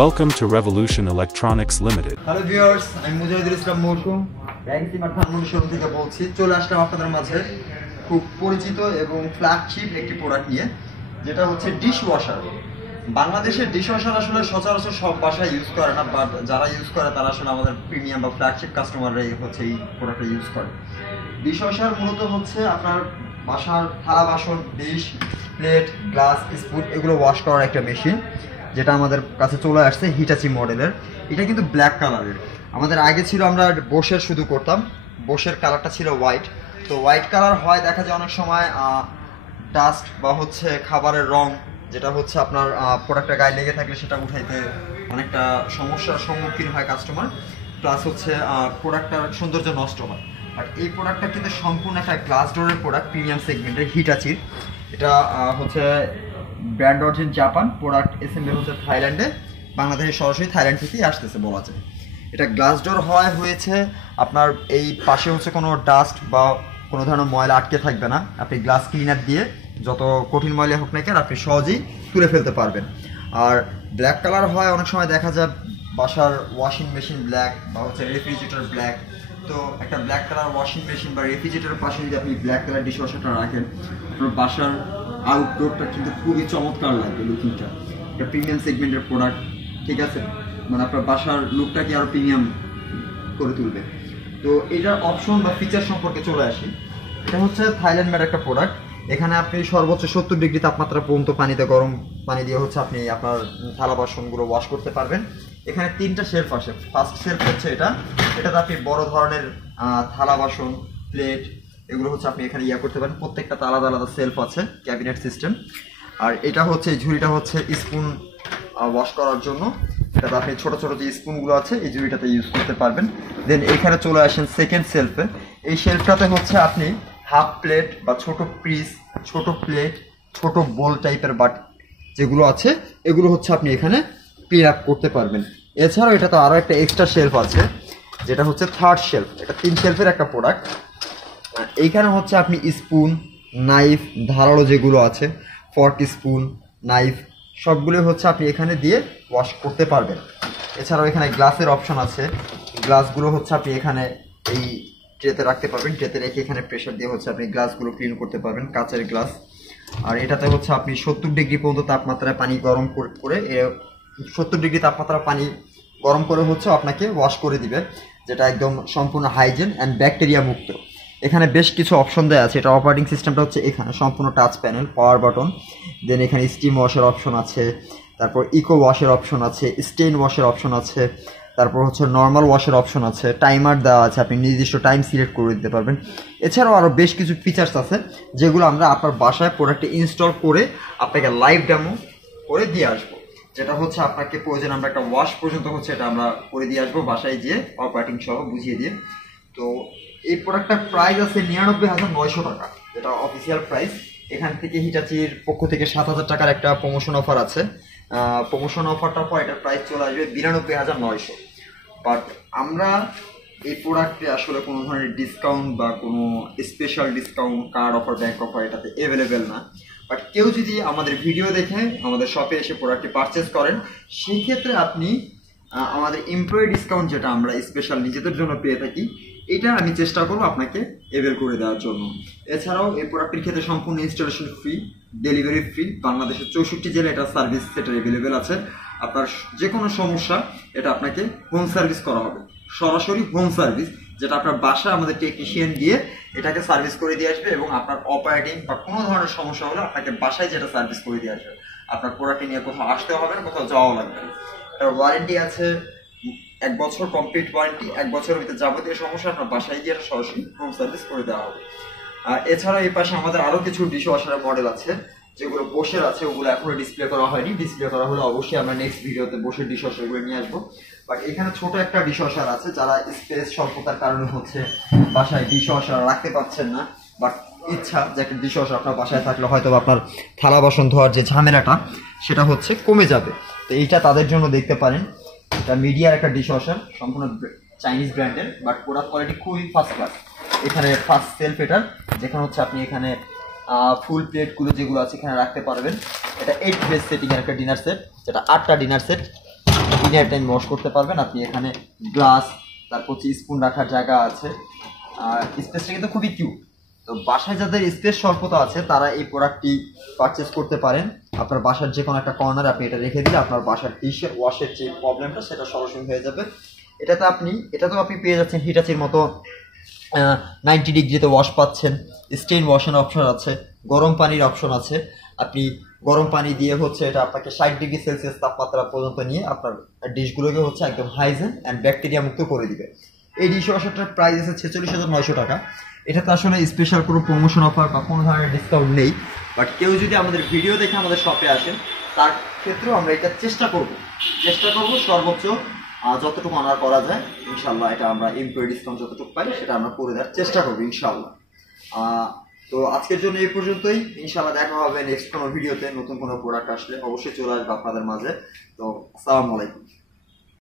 Welcome to Revolution Electronics Limited. Hello viewers, আমি মুজাহিদুল ইসলাম মৌসুম র্যাঙ্কসিমার Dhanmondi showroom থেকে বলছি। চলে আসলাম আপনাদের মাঝে খুব পরিচিত এবং ফ্ল্যাগশিপ একটি প্রোডাক্ট নিয়ে, যেটা হচ্ছে ডিশ ওয়াশার। বাংলাদেশের ডিশ ওয়াশার আসলে সচরাচর সব বাসায় ইউজ করে না, বাট যারা ইউজ করে তারা আসলে আমাদের প্রিমিয়াম বা ফ্ল্যাগশিপ কাস্টমাররাই হচ্ছে এই প্রোডাক্টটা ইউজ করে। ডিশ ওয়াশার মূলত হচ্ছে আপনার বাসার থালা বাসন, ডিশ, প্লেট, গ্লাস, স্পুন এগুলো ওয়াশ করার একটা মেশিন, যেটা আমাদের কাছে চলে আসছে হিটাচি মডেলের। এটা কিন্তু ব্ল্যাক কালারের। আমাদের আগে ছিল আমরা বোশের শুধু করতাম, বোশের কালারটা ছিল হোয়াইট। তো হোয়াইট কালার হয় দেখা যায় অনেক সময় ডাস্ট বা হচ্ছে খাবারের রং, যেটা হচ্ছে আপনার প্রোডাক্টটা গায়ে লেগে থাকলে সেটা উঠাইতে অনেকটা সমস্যার সম্মুখীন হয় কাস্টমার, প্লাস হচ্ছে প্রোডাক্টটার সৌন্দর্য নষ্ট হয়। আর এই প্রোডাক্টটা কিন্তু সম্পূর্ণ একটা গ্লাস ডোরের প্রোডাক্ট, প্রিমিয়াম সেগমেন্টের হিটাচির। এটা হচ্ছে brand origin Japan, product assemble হচ্ছে থাইল্যান্ডে, বাংলাদেশে সরাসরি থাইল্যান্ড থেকেই আসতেছে বলা যায়। এটা গ্লাস ডোর হয়েছে আপনার এই পাশে হচ্ছে কোনো ডাস্ট বা কোনো ধরনের ময়লা আটকে থাকবে না। আপনি গ্লাস ক্লিনার দিয়ে যত কঠিন ময়লা হোক না কেন আপনি সহজেই তুলে ফেলতে পারবেন। আর ব্ল্যাক কালার হয় অনেক সময় দেখা যায় বাসার ওয়াশিং মেশিন ব্ল্যাক বা হচ্ছে রেফ্রিজারেটর ব্ল্যাক। তো একটা ব্ল্যাক কালার ওয়াশিং মেশিন বা রেফ্রিজারেটরের পাশে যদি আপনি ব্ল্যাক কালার ডিশ ওয়াশারটা রাখেন, আপনার বাসার আউটডোরটা কিন্তু খুবই চমৎকার লাগবে লুকিংটা। একটা প্রিমিয়াম সেগমেন্টের প্রোডাক্ট, ঠিক আছে, মানে আপনার বাসার লুকটাকে আরও প্রিমিয়াম করে তুলবে। তো এটার অপশন বা ফিচার সম্পর্কে চলে আসি। এটা হচ্ছে থাইল্যান্ড মেড একটা প্রোডাক্ট। এখানে আপনি সর্বোচ্চ 70 ডিগ্রি তাপমাত্রা পর্যন্ত পানিতে, গরম পানি দিয়ে হচ্ছে আপনি আপনার থালা বাসনগুলো ওয়াশ করতে পারবেন। এখানে 3টা শেলফ আসে। ফার্স্ট শেলফ হচ্ছে এটাতে আপনি বড় ধরনের থালা বাসন, প্লেট এগুলো হচ্ছে আপনি এখানে করতে পারেন। প্রত্যেকটাতে আলাদা আলাদা সেলফ আছে, ক্যাবিনেট সিস্টেম। আর এটা হচ্ছে ঝুড়িটা হচ্ছে স্পুন ওয়াশ করার জন্য। এটাতে আপনি ছোট ছোট যে স্পুনগুলো আছে এই ঝুড়িটাতে ইউজ করতে পারবেন। দেন এখানে চলে আসেন সেকেন্ড শেলফে। এই শেলফটাতে হচ্ছে আপনি হাফ প্লেট বা ছোট পিস, ছোট প্লেট, ছোট বোল টাইপের বাট যেগুলো আছে এগুলো হচ্ছে আপনি এখানে ক্লিন আপ করতে পারবেন। এছাড়াও এটাতে আরও একটা এক্সট্রা শেলফ আছে, যেটা হচ্ছে থার্ড শেলফ। এটা 3 শেলফের একটা প্রোডাক্ট। এইখানে হচ্ছে আপনি স্পুন, নাইফ, ধারালো যেগুলো আছে, ফর্ক, স্পুন, নাইফ সবগুলো হচ্ছে আপনি এখানে দিয়ে ওয়াশ করতে পারবেন। এছাড়াও এখানে গ্লাসের অপশন আছে। গ্লাসগুলো হচ্ছে আপনি এখানে এই ট্রেতে রাখতে পারবেন। ট্রেতে রেখে এখানে প্রেশার দিয়ে হচ্ছে আপনি গ্লাসগুলো ক্লিন করতে পারবেন, কাঁচের গ্লাস। আর এটাতে হচ্ছে আপনি 70 ডিগ্রি পর্যন্ত তাপমাত্রায় পানি গরম করে 70 ডিগ্রি তাপমাত্রা পানি গরম করে হচ্ছে আপনাকে ওয়াশ করে দিবে, যেটা একদম সম্পূর্ণ হাইজিন অ্যান্ড ব্যাকটেরিয়া মুক্ত। এখানে বেশ কিছু অপশন দেওয়া আছে। এটা অপারেটিং সিস্টেমটা হচ্ছে এখানে সম্পূর্ণ টাচ প্যানেল, পাওয়ার বাটন। দেন এখানে স্টিম ওয়াশের অপশন আছে, তারপর ইকো ওয়াশের অপশন আছে, স্টেন ওয়াশের অপশন আছে, তারপর হচ্ছে নর্মাল ওয়াশের অপশন আছে, টাইমার দেওয়া আছে, আপনি নির্দিষ্ট টাইম সিলেক্ট করে দিতে পারবেন। এছাড়াও আরও বেশ কিছু ফিচার্স আছে যেগুলো আমরা আপনার বাসায় প্রোডাক্টে ইনস্টল করে আপনাকে লাইভ ডেমো করে দিয়ে আসবো। যেটা হচ্ছে আপনাকে প্রয়োজন আমরা একটা ওয়াশ পর্যন্ত হচ্ছে এটা আমরা করে দিয়ে আসবো বাসায় গিয়ে, অপারেটিং সহ বুঝিয়ে দিয়ে। তো এই প্রোডাক্টটার প্রাইস আছে 99,900 টাকা, যেটা অফিসিয়াল প্রাইস। এখান থেকে হিটাচির পক্ষ থেকে 7,000 টাকার একটা প্রমোশন অফার আছে। প্রমোশন অফারটার পর এটার প্রাইস চলে আসবে 92,900। বাট আমরা এই প্রোডাক্টে আসলে কোনো ধরনের ডিসকাউন্ট বা কোনো special discount, card offer, bank offer এটাতে অ্যাভেলেবেল না। বাট কেউ যদি আমাদের ভিডিও দেখে আমাদের শপে এসে প্রোডাক্টটি পারচেস করেন, সেই ক্ষেত্রে আপনি আমাদের এমপ্লয়ি ডিসকাউন্ট যেটা আমরা স্পেশাল নিজেদের জন্য পেয়ে থাকি, এটা আমি চেষ্টা করবো আপনাকে এভেল করে দেওয়ার জন্য। এছাড়াও এই প্রোডাক্টের ক্ষেত্রে সম্পূর্ণ ইনস্টলেশন ফ্রি, ডেলিভারি ফ্রি। বাংলাদেশের 64 জেলায় এটা সার্ভিস সেন্টার অ্যাভেলেবেল আছে। আপনার যে কোনো সমস্যা এটা আপনাকে হোম সার্ভিস করা হবে, সরাসরি হোম সার্ভিস, যেটা আপনার বাসায় আমাদের টেকনিশিয়ান গিয়ে এটাকে সার্ভিস করে দিয়ে আসবে এবং আপনার অপারেটিং বা কোনো ধরনের সমস্যা হলে আপনাকে বাসায় যেটা সার্ভিস করে দিয়ে আসবে। আপনার প্রোডাক্ট নিয়ে কোথাও আসতে হবে না, কোথাও যাওয়াও লাগবে না। এটার ওয়ারেন্টি আছে 1 বছর কমপ্লিট ওয়ারেন্টি। 1 বছরের ভিতরে যাবতীয় সমস্যা আপনার বাসায় গিয়ে এটা সরাসরি হোম সার্ভিস করে দেওয়া হবে। আর এছাড়া এই পাশে আমাদের আরও কিছু ডিশ ওয়াশারের মডেল আছে যেগুলো বসের আছে, ওগুলো এখনো ডিসপ্লে করা হয়নি। ডিসপ্লে করা হলে অবশ্যই আমরা নেক্সট ভিডিওতে বসের ডিশ ওয়াশারগুলো নিয়ে আসবো। বাট এখানে ছোট একটা ডিশ ওয়াশার আছে, যারা স্পেস স্বল্পতার কারণে হচ্ছে বাসায় ডিশ ওয়াশার রাখতে পারছেন না, বাট ইচ্ছা যে একটা ডিশ ওয়াশার আপনার বাসায় থাকলে হয়তো আপনার থালা বাসন ধোয়ার যে ঝামেলাটা সেটা হচ্ছে কমে যাবে। তো এইটা তাদের জন্য দেখতে পারেন। এটা মিডিয়ার একটা ডিশ ওয়াশার, সম্পূর্ণ চাইনিজ ব্র্যান্ডের, বাট প্রোডাক্ট কোয়ালিটি খুবই ফার্স্ট ক্লাস। এখানে ফার্স্ট সেলফ এটার, যেখানে হচ্ছে আপনি এখানে ফুল প্লেটগুলো যেগুলো আছে এখানে রাখতে পারবেন। এটা 8 বেস সেটিংয়ের একটা ডিনার সেট, যেটা 8টা ডিনার সেট। ইনার টাইম ওয়াশ করতে পারবেন। আপনি এখানে গ্লাস, তারপর হচ্ছে স্পুন রাখার জায়গা আছে, আর স্পেসটা কিন্তু খুবই কিউট। তো বাসায় যাদের স্পেস স্বল্পতা আছে তারা এই প্রোডাক্টটি পারচেস করতে পারেন। আপনার বাসার যে কোনো একটা কর্নারে আপনি এটা রেখে দিলে আপনার বাসার ডিশের ওয়াশের যে প্রবলেমটা সেটা সলিউশন হয়ে যাবে। এটাতেও আপনি পেয়ে যাচ্ছেন হিটাচির মতো 90 ডিগ্রিতে ওয়াশ পাচ্ছেন, স্টেন ওয়াশের অপশন আছে, গরম পানির অপশন আছে। আপনি গরম পানি দিয়ে হচ্ছে এটা আপনাকে 60 ডিগ্রি সেলসিয়াস তাপমাত্রা পর্যন্ত নিয়ে আপনার ডিশগুলোকে হচ্ছে একদম হাইজেন অ্যান্ড ব্যাকটেরিয়া মুক্ত করে দিবে। এই ডিশ ওয়াশারটার প্রাইস আছে 46,900 টাকা। এটাতে আসলে স্পেশাল কোনো প্রমোশন অফার বা কোনো ধরনের ডিসকাউন্ট নেই, বাট কেউ যদি আমাদের ভিডিও দেখে আমাদের শপে আসেন তার ক্ষেত্রেও আমরা এটা চেষ্টা করব সর্বোচ্চ যতটুকু অনার করা যায় ইনশাল্লাহ। এটা আমরা এমপ্লয়ি ডিসকাউন্ট যতটুকু পাই সেটা আমরা করে দেওয়ার চেষ্টা করবো ইনশাল্লাহ। তো আজকের জন্য এই পর্যন্তই। ইনশাল্লাহ দেখা হবে নেক্সট কোনো ভিডিওতে। নতুন কোনো প্রোডাক্ট আসলে অবশ্যই চলে আসবে আপনাদের মাঝে। তো আসসালামু আলাইকুম।